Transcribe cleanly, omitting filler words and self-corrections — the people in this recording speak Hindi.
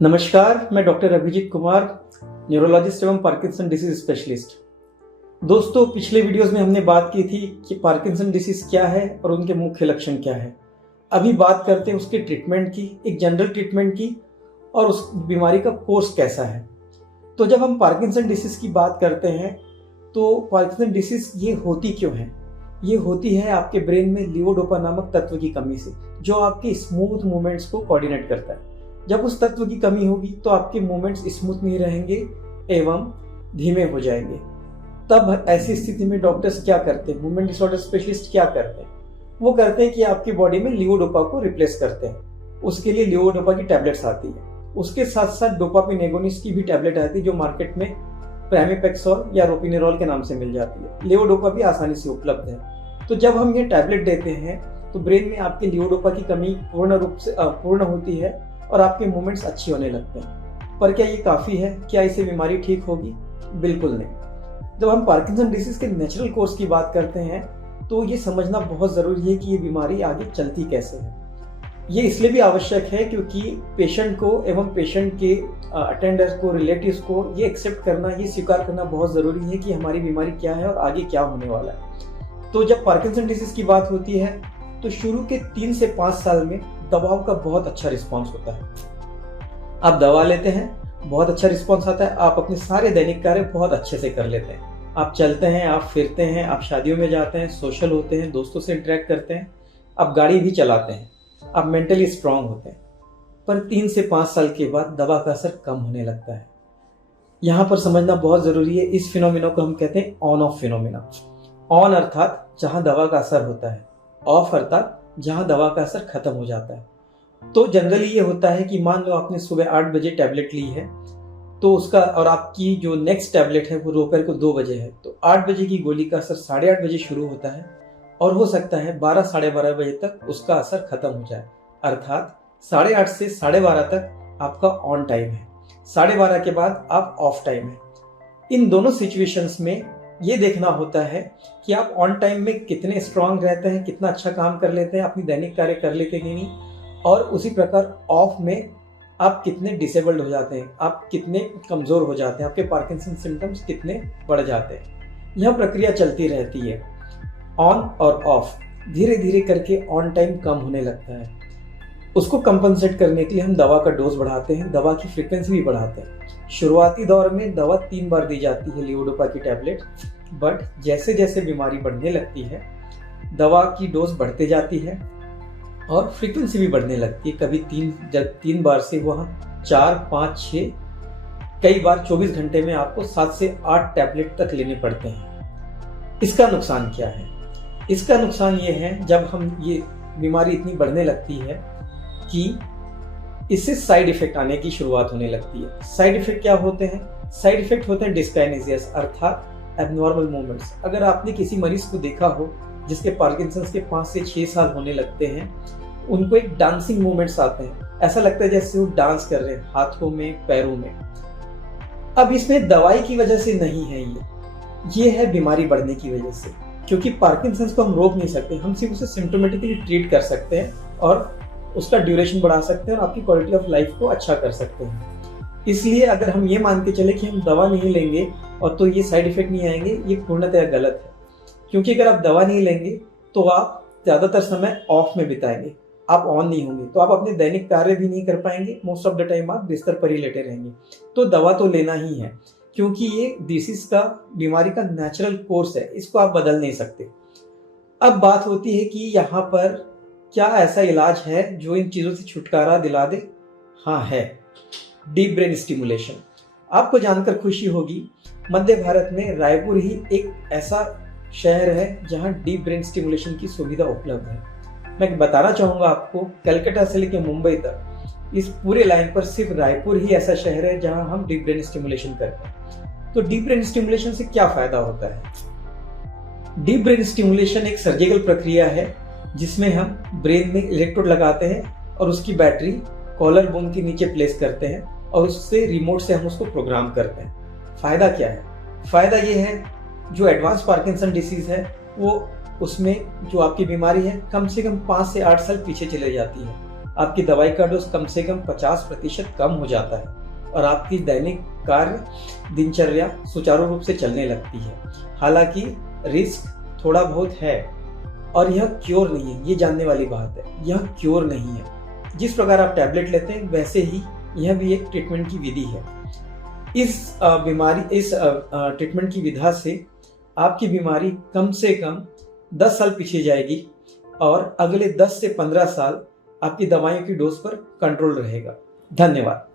नमस्कार, मैं डॉक्टर अभिजीत कुमार, न्यूरोलॉजिस्ट एवं पार्किंसन डिसीज स्पेशलिस्ट। दोस्तों, पिछले वीडियोस में हमने बात की थी कि पार्किंसन डिसीज क्या है और उनके मुख्य लक्षण क्या है। अभी बात करते हैं उसके ट्रीटमेंट की, एक जनरल ट्रीटमेंट की, और उस बीमारी का कोर्स कैसा है। तो जब हम पार्किंसन डिसीज की बात करते हैं तो पार्किंसन डिसीज ये होती क्यों है? ये होती है आपके ब्रेन में लीवोडोपा नामक तत्व की कमी से, जो आपके स्मूथ मूवमेंट्स को कोऑर्डिनेट करता है। जब उस तत्व की कमी होगी तो आपके मूवमेंट्स स्मूथ नहीं रहेंगे एवं धीमे हो जाएंगे। तब ऐसी स्थिति में डॉक्टर्स क्या करते हैं, मूवमेंट डिसऑर्डर स्पेशलिस्ट क्या करते हैं? वो करते हैं कि आपकी बॉडी में लीवोडोपा को रिप्लेस करते हैं। उसके लिए लीवोडोपा की टैबलेट्स आती है, उसके साथ साथ डोपामिन एगोनिस्ट की भी टैबलेट आती है, जो मार्केट में प्रामिपेक्सोल या रोपिनेरोल के नाम से मिल जाती है। लीवोडोपा भी आसानी से उपलब्ध है। तो जब हम ये टैबलेट देते हैं तो ब्रेन में आपके लीवोडोपा की कमी पूर्ण होती है और आपके मूवमेंट्स अच्छे होने लगते हैं। पर क्या ये काफ़ी है? क्या इससे बीमारी ठीक होगी? बिल्कुल नहीं। जब हम पार्किंसन डिसीज के नेचुरल कोर्स की बात करते हैं तो ये समझना बहुत ज़रूरी है कि ये बीमारी आगे चलती कैसे है। ये इसलिए भी आवश्यक है क्योंकि पेशेंट को एवं पेशेंट के अटेंडर्स को, रिलेटिव्स को ये एक्सेप्ट करना, ये स्वीकार करना बहुत ज़रूरी है कि हमारी बीमारी क्या है और आगे क्या होने वाला है। तो जब पार्किंसन डिसीज की बात होती है तो शुरू के 3 से 5 साल में दवाओं का बहुत अच्छा रिस्पांस होता है। आप दवा लेते हैं, बहुत अच्छा रिस्पांस आता है, आप अपने सारे दैनिक कार्य बहुत अच्छे से कर लेते हैं। आप चलते हैं, आप फिरते हैं, आप शादियों में जाते हैं, सोशल होते हैं, दोस्तों से इंटरेक्ट करते हैं, आप गाड़ी भी चलाते हैं, आप मेंटली स्ट्रांग होते हैं। पर 3 से 5 साल के बाद दवा का असर कम होने लगता है। यहाँ पर समझना बहुत जरूरी है, इस फिनोमिना को हम कहते हैं ऑन ऑफ फिनोमिना। ऑन अर्थात जहाँ दवा का असर होता है, ऑफ अर्थात जहां दवा का असर खत्म हो जाता है। तो जनरली ये होता है कि मान लो आपने सुबह 8 बजे टैबलेट ली है तो उसका, और आपकी जो नेक्स्ट टैबलेट है वो दोपहर को 2 बजे है, तो 8 बजे की गोली का असर 8:30 बजे शुरू होता है और हो सकता है 12 साढ़े 12 बजे तक उसका असर खत्म हो जाए। अर्थात 8:30 से 12:30 तक आपका ऑन टाइम है, 12:30 के बाद आप ऑफ टाइम है। इन दोनों सिचुएशंस में ये देखना होता है कि आप ऑन टाइम में कितने स्ट्रांग रहते हैं, कितना अच्छा काम कर लेते हैं, अपनी दैनिक कार्य कर लेते हैं कि नहीं, और उसी प्रकार ऑफ में आप कितने डिसेबल्ड हो जाते हैं, आप कितने कमज़ोर हो जाते हैं, आपके पार्किंसन सिम्टम्स कितने बढ़ जाते हैं। यह प्रक्रिया चलती रहती है, ऑन और ऑफ। धीरे धीरे करके ऑन टाइम कम होने लगता है। उसको कंपनसेट करने के लिए हम दवा का डोज बढ़ाते हैं, दवा की फ्रीक्वेंसी भी बढ़ाते हैं। शुरुआती दौर में दवा 3 बार दी जाती है, लीवोडोपा की टैबलेट, बट जैसे जैसे बीमारी बढ़ने लगती है दवा की डोज बढ़ते जाती है और फ्रीक्वेंसी भी बढ़ने लगती है। कभी 3 बार से वहाँ 4, 5, 6, कई बार 24 घंटे में आपको 7 से 8 टैबलेट तक लेने पड़ते हैं। इसका नुकसान क्या है? इसका नुकसान ये है, जब हम ये बीमारी इतनी बढ़ने लगती है कि इससे साइड इफेक्ट आने की शुरुआत होने लगती है। साइड इफेक्ट क्या होते हैं? साइड इफेक्ट होते हैं डिस्काइनेसिस अर्थात एबनॉर्मल मूवमेंट्स। अगर आपने किसी मरीज को देखा हो जिसके पार्किंसंस के 5 से 6 साल होने लगते हैं, उनको एक डांसिंग मूवमेंट्स आते हैं, ऐसा लगता है जैसे वो डांस कर रहे हैं हाथों में, पैरों में। अब इसमें दवाई की वजह से नहीं है, ये है बीमारी बढ़ने की वजह से। क्योंकि पार्किंसंस को हम रोक नहीं सकते, हम सिर्फ उसे सिम्टोमेटिकली ट्रीट कर सकते हैं और उसका ड्यूरेशन बढ़ा सकते हैं और आपकी क्वालिटी ऑफ लाइफ को अच्छा कर सकते हैं। इसलिए अगर हम ये मान के चले कि हम दवा नहीं लेंगे और तो ये साइड इफेक्ट नहीं आएंगे, ये पूर्णतः गलत है। क्योंकि अगर आप दवा नहीं लेंगे तो आप ज़्यादातर समय ऑफ में बिताएंगे, आप ऑन नहीं होंगे, तो आप अपने दैनिक कार्य भी नहीं कर पाएंगे। मोस्ट ऑफ द टाइम आप बिस्तर पर ही लेटे रहेंगे। तो दवा तो लेना ही है, क्योंकि ये डिसीज का, बीमारी का नेचुरल कोर्स है, इसको आप बदल नहीं सकते। अब बात होती है कि यहाँ पर क्या ऐसा इलाज है जो इन चीज़ों से छुटकारा दिला दे? हाँ है, डीप ब्रेन स्टिमुलेशन। आपको जानकर खुशी होगी, मध्य भारत में रायपुर ही एक ऐसा शहर है जहाँ डीप ब्रेन स्टिमुलेशन की सुविधा उपलब्ध है। मैं बताना चाहूँगा आपको, कलकत्ता से लेकर मुंबई तक इस पूरे लाइन पर सिर्फ रायपुर ही ऐसा शहर है जहाँ हम डीप ब्रेन स्टिमुलेशन करते हैं। तो डीप ब्रेन स्टिमुलेशन से क्या फायदा होता है? डीप ब्रेन स्टिमुलेशन एक सर्जिकल प्रक्रिया है जिसमें हम ब्रेन में इलेक्ट्रोड लगाते हैं और उसकी बैटरी कॉलर बोन के नीचे प्लेस करते हैं और उससे रिमोट से हम उसको प्रोग्राम करते हैं। फायदा क्या है? फायदा ये है, जो एडवांस पार्किंसन डिसीज है वो, उसमें जो आपकी बीमारी है कम से कम 5 से 8 साल पीछे चले जाती है। आपकी दवाई का डोज कम से कम 50% कम हो जाता है और आपकी दैनिक कार्य दिनचर्या सुचारू रूप से चलने लगती है। हालांकि रिस्क थोड़ा बहुत है और यह क्योर नहीं है, ये जानने वाली बात है, यह क्योर नहीं है। जिस प्रकार आप टैबलेट लेते हैं वैसे ही यह भी एक ट्रीटमेंट की विधि है। इस ट्रीटमेंट की विधा से आपकी बीमारी कम से कम 10 साल पीछे जाएगी और अगले 10 से 15 साल आपकी दवाइयों की डोज पर कंट्रोल रहेगा। धन्यवाद।